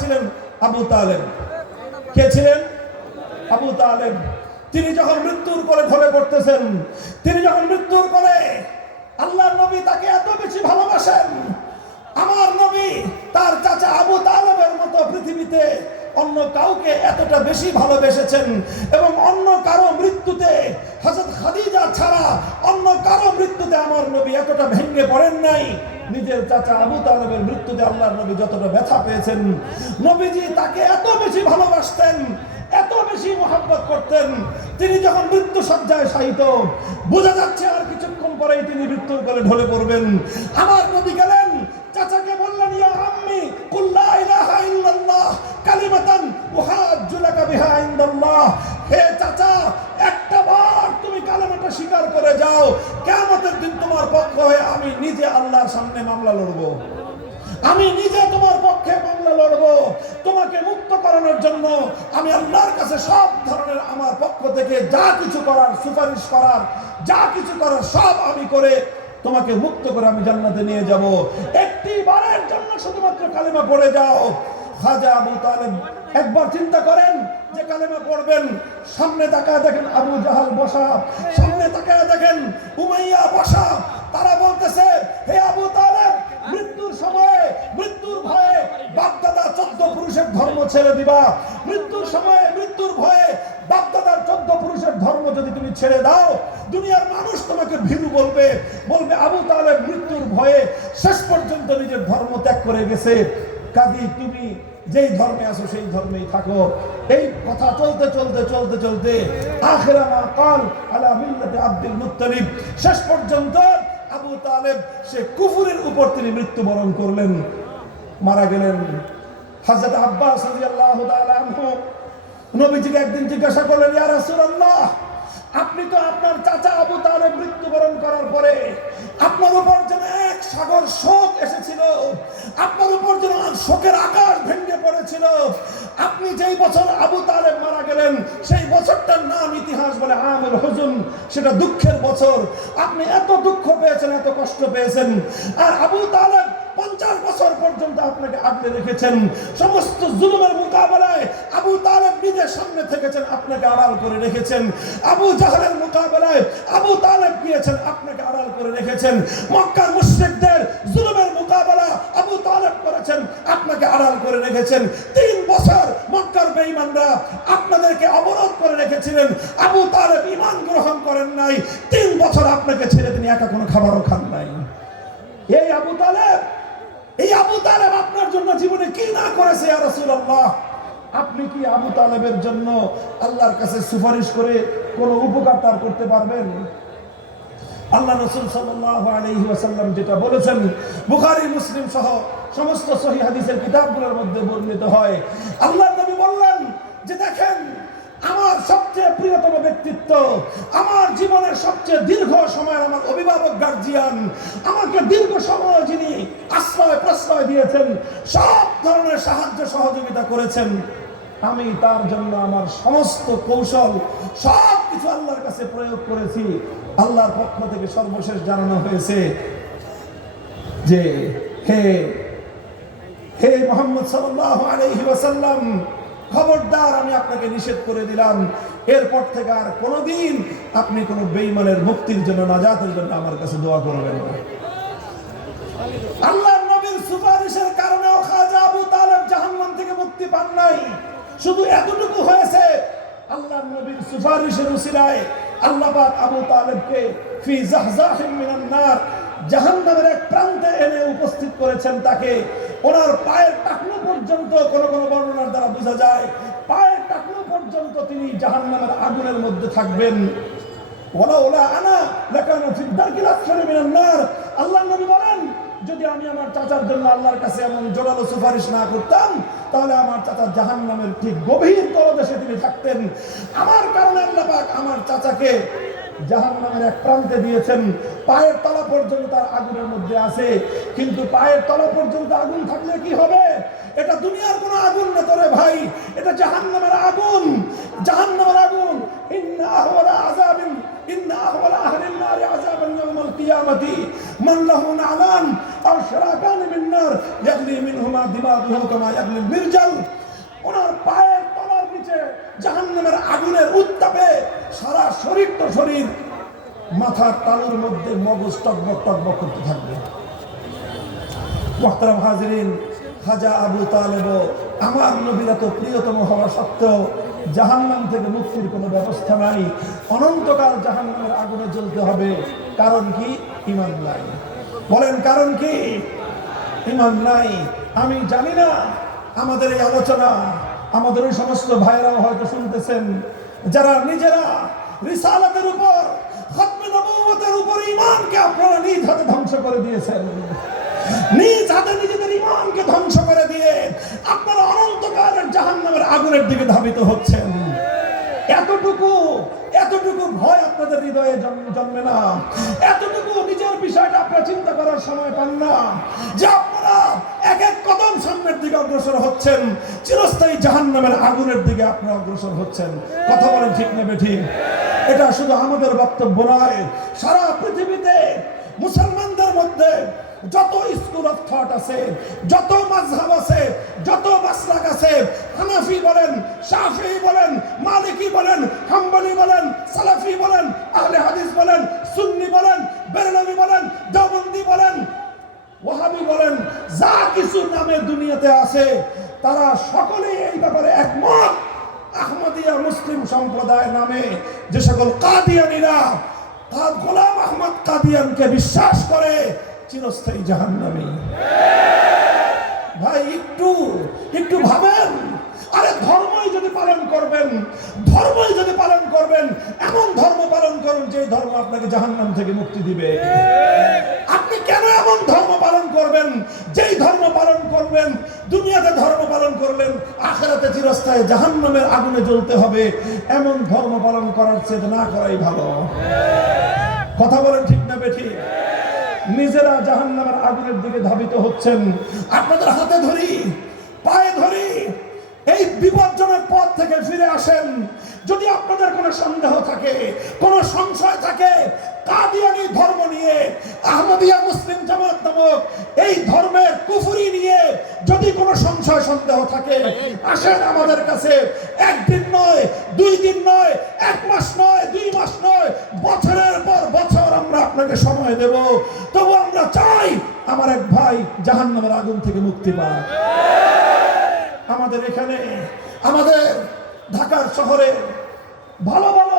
ছিলেন আবু তালেব। কে ছিলেন? আবু তালেব। তিনি যখন মৃত্যুর করে ঘরে পড়তেছেন, তিনি যখন মৃত্যুর করে আল্লাহ নবী তাকে এত বেশি ভালোবাসেন, আমার নবী তার চাচা আবু পৃথিবীতে অন্য কাউকে এতটা বেশি ভালোবেসেছেন এবং অন্য কারও মৃত্যুতে, হযরত খাদিজা ছাড়া অন্য কারও মৃত্যুতে আমার নবী এতটা ভেঙে পড়েন নাই। নিজের চাচা আবু তালেবের মৃত্যুতে আল্লাহর নবী যতটা ব্যথা পেয়েছেন, নবীজি তাকে এত বেশি ভালোবাসতেন, এত বেশি মোহাব্বত করতেন। তিনি যখন মৃত্যু সজ্জায় শায়িত, বোঝা যাচ্ছে আর কিছুক্ষণ পরেই তিনি মৃত্যুর করে ঢলে পড়বেন। আমার নবী গেলেন বিহা ইনদাল্লাহ হে চাচা, একটা বার তুমি কালেমাটা স্বীকার করে যাও। কিয়ামতের দিন তোমার পক্ষ হয়ে আমি নিজে আল্লাহর সামনে মামলা লড়বো। আমি নিজে তোমার পক্ষে মামলা লড়বো। তোমাকে মুক্ত করানোর জন্য আমি আল্লাহর কাছে সব ধরনের আমার পক্ষ থেকে যা কিছু করার সুপারিশ করার, যা কিছু করার সব আমি করে তোমাকে মুক্ত করে আমি জান্নাতে নিয়ে যাব। একটি বারের জন্য শুধুমাত্র কালেমা পড়ে যাও। খাজা আবু একবার চিন্তা করেন যে কালেমা পড়বেন, সামনে তাকায় দেখেন আবু জাহাল বসা, সামনে তাকায় দেখেন উমাইয়া বসা। তারা বলতেছে, হে আবু মৃত্যুর সময়ে, মৃত্যুর ভয়ে চোদ্দ পুরুষের ধর্ম ছেড়ে দিবা। মৃত্যুর সময়ে, মৃত্যুর ভয়ে চোদ্দ পুরুষের ধর্ম যদি তুমি ছেড়ে দাও, দুনিয়ার মানুষ তোমাকে ভীরু বলবে বলবে, আবু তাহলে মৃত্যুর ভয়ে শেষ পর্যন্ত নিজের ধর্ম ত্যাগ করে গেছে। কাজী, তুমি যেই ধর্মে আছো সেই ধর্মেই থাকো। এই কথা চলতে চলতে চলতে চলতে আব্দুল মুত্তালিব। শেষ পর্যন্ত আবু তালেব, সে কুফুরের উপর তিনি মৃত্যুবরণ করলেন। মারা গেলেন। হযরত আব্বাস রাদিয়াল্লাহু তাআলা আনহু। নবীজিকে একদিন জিজ্ঞাসা করলেন, ইয়া রাসূলুল্লাহ আপনি তো আপনার চাচা আবু তালেব মৃত্যুবরণ করার পরে আপনার উপর যেন এক সাগর শোক এসেছিল, আপনার উপর যেন শোকের আকাশ ভেঙে পড়েছিল। আপনি যেই বছর আবু তালেব মারা গেলেন, সেই বছরটার নাম ইতিহাস বলে আমল হুজুন সেটা দুঃখের বছর। আপনি এত দুঃখ পেয়েছেন, এত কষ্ট পেয়েছেন। আর আবু পঞ্চাশ বছর আপনাকে আগলে রেখেছেন। সমস্ত জুলুমের মোকাবেলায় আবু তালেব নিজের সামনে থেকেছেন, আপনাকে আড়াল করে রেখেছেন। আবু জাহালের মোকাবেলায় আবু তালেব গিয়েছেন, আপনাকে আড়াল করে রেখেছেন। মক্কার মুশরিকদের জুলুমের মোকাবেলা আবু তালেব করেছেন, আপনাকে আড়াল করে রেখেছেন। তিন বছর মক্কার বেঈমানরা আপনাদেরকে অবরোধ করে রেখেছিলেন। আবু তালেব ঈমান গ্রহণ করেন নাই। তিন বছর আপনাকে ছেড়ে তিনি একা কোনো খাবারও খান নাই। এই আবু তালেব এই আবু তালেব আপনার জন্য জীবনে কি না করেছে আপনি কি আবু তালেবের জন্য আল্লাহর কাছে সুপারিশ করে কোনো উপকার তার করতে পারবেন? আল্লাহ রসুল ওয়াসাল্লাম যেটা বলেছেন, বুখারি, মুসলিম সহ সমস্ত সহিহ হাদিসের কিতাবগুলোর মধ্যে বর্ণিত হয়। আল্লাহ নবী বললেন যে দেখেন আমার সবচেয়ে প্রিয়তম ব্যক্তিত্ব, আমার জীবনের সবচেয়ে দীর্ঘ সময় আমার অভিভাবক গার্জিয়ান আমাকে দীর্ঘ সময় যিনি আশ্রয় প্রশ্রয় দিয়েছেন, সব ধরনের সাহায্য সহযোগিতা করেছেন। আমি তার জন্য আমার সমস্ত কৌশল, সব কিছু আল্লাহর কাছে প্রয়োগ করেছি। আল্লাহর পক্ষ থেকে সর্বশেষ জানানো হয়েছে যে, হে হে মোহাম্মদ সাল্লাল্লাহু আলাইহি ওয়াসাল্লাম খবরদার, আমি আপনাকে নিষেধ করে দিলাম। এরপর থেকে আর কোনোদিন আপনি কোনো বেঈমানের মুক্তির জন্য নাজাতের জন্য আমার কাছে দোয়া করবেন না। আল্লাহর নবীর সুপারিশের কারণে খাজা আবু তালেব জাহান্নাম থেকে মুক্তি পান নাই। শুধু এতটুকু হয়েছে, আল্লাহর নবীর সুপারিশের উসিলায় আল্লাহ আবু তালেবকে ফি জাহজাহিম মিনান জাহান্নামের এক প্রান্তে এনে উপস্থিত করেছেন তাকে। ওনার পায়ের টাকলু পর্যন্ত কোন কোন বর্ণনার দ্বারা বোঝা যায়। পায়ের টাকলু পর্যন্ত তিনি জাহান্নামের আগুনের মধ্যে থাকবেন। ওলা ওলা আনা ফিদ দারকিল আসফালি মিনান নার। আল্লাহ নবী বলেন, যদি আমি আমার চাচার জন্য আল্লাহর কাছে এমন জোরালো সুপারিশ না করতাম, তাহলে আমার চাচা জাহান নামের ঠিক গভীর তলদেশে তিনি থাকতেন। আমার কারণে আল্লাহ আমার চাচাকে জাহান এক প্রান্তে দিয়েছেন। পায়ের তলা পর্যন্ত তার আগুনের মধ্যে আছে। কিন্তু পায়ের তলা পর্যন্ত আগুন থাকলে কি হবে? এটা দুনিয়ার কোনো আগুন না তোরে ভাই। এটা জাহান্নামের আগুন। জাহান্নামের আগুন। ইন্না আহওয়ালা আযাবিন। ইন্না আহওয়ালা আহলিন নারি আযাবান ইয়াউমাল কিয়ামাতি। মান লাহু নালান আর শারাকান মিন নার ইয়াগলি মিনহুমা দিমাগুহু কামা ইয়াগলি মিরজাল। ওনার পায়ের তলার নিচে জাহান্নামের আগুনের উত্তাপে সারা শরীর তো শরীর। মাথার তালুর মধ্যে মগজ টকবক টকবক করতে থাকবে। মোহতারাম হাজরিন, খাজা আবু তালেব আমার নবীর এত প্রিয়তম হওয়া সত্ত্বেও জাহান্নাম থেকে মুক্তির কোনো ব্যবস্থা নাই। অনন্তকাল জাহান্নামের আগুনে জ্বলতে হবে। কারণ কি? ইমান নাই। বলেন, কারণ কি? ইমান নাই। আমি জানি না। আমাদের এই আলোচনা, আমাদের ওই সমস্ত ভাইরাও হয়তো শুনতেছেন। যারা নিজেরা রিসালাতের উপর, খতমে নবুয়তের উপর ইমানকে আপনারা নিজ হাতে ধ্বংস করে দিয়েছেন। নিজ হাতে নিজেদের ইমানকে ধ্বংস করে দিয়ে আপনারা অনন্তকালের জাহান্নামের আগুনের দিকে ধাবিত হচ্ছেন। এতটুকু এতটুকু ভয় আপনাদের হৃদয়ে জন্মে না। এতটুকু অগ্রসর হচ্ছেন। চিরস্থায়ী জাহান্নামের আগুনের দিকে আপনারা অগ্রসর হচ্ছেন। কথা বলেন ঠিক নেবে ঠিক এটা শুধু আমাদের বক্তব্য নয়, সারা পৃথিবীতে মুসলমানদের মধ্যে যত স্কুল অফ থট আছে, যত মাযহাব আছে, যত মাসলাক আছে, হানাফি বলেন, শাফি বলেন, মালিকি বলেন, হাম্বলি বলেন, সালাফি বলেন, আহলে হাদিস বলেন, সুন্নি বলেন বেরলভি বলেন, দেওবন্দি বলেন ওহাবি বলেন যা কিছু নামে দুনিয়াতে আছে, তারা সকলেই এই ব্যাপারে একমত। আহমদিয়া মুসলিম সম্প্রদায় নামে যে সকল কাদিয়ানিরা কাদ গোলাম আহমদ কাদিয়ানকে বিশ্বাস করে চিরস্থায়ী জাহান্নামী। ভাই, একটু একটু ভাবেন। আরে, ধর্মই যদি পালন করবেন, ধর্মই যদি পালন করবেন, এমন ধর্ম পালন করুন যে ধর্ম আপনাকে জাহান্নাম থেকে মুক্তি দিবে। এমন ধর্ম পালন করবেন, যেই ধর্ম পালন করবেন, দুনিয়াতে ধর্ম পালন করলেন, আখেরাতে চিরস্থায়ী জাহান্নামের আগুনে জ্বলতে হবে। এমন ধর্ম পালন করার চেয়ে না করাই ভালো। কথা বলেন ঠিক না বেঠিক নিজেরা জাহান নামের আগুনের দিকে ধাবিত হচ্ছেন। আপনাদের হাতে ধরি, পায়ে ধরি, এই বিপজ্জনক পথ থেকে ফিরে আসেন। যদি আপনাদের কোনো সন্দেহ থাকে, কোনো সংশয় থাকে আহমদিয়া মুসলিম জামাত নামক এই ধর্মের কুফুরি নিয়ে যদি কোনো সংশয় সন্দেহ থাকে, আসেন আমাদের কাছে। একদিন নয়, দুই দিন নয়, এক মাস নয়, দুই মাস নয়, বছরের পর বছর আমরা আপনাকে সময় দেব। তবু আমরা চাই আমার এক ভাই জাহান্নামের আগুন থেকে মুক্তি পায় আমাদের এখানে, আমাদের ঢাকার শহরে ভালো ভালো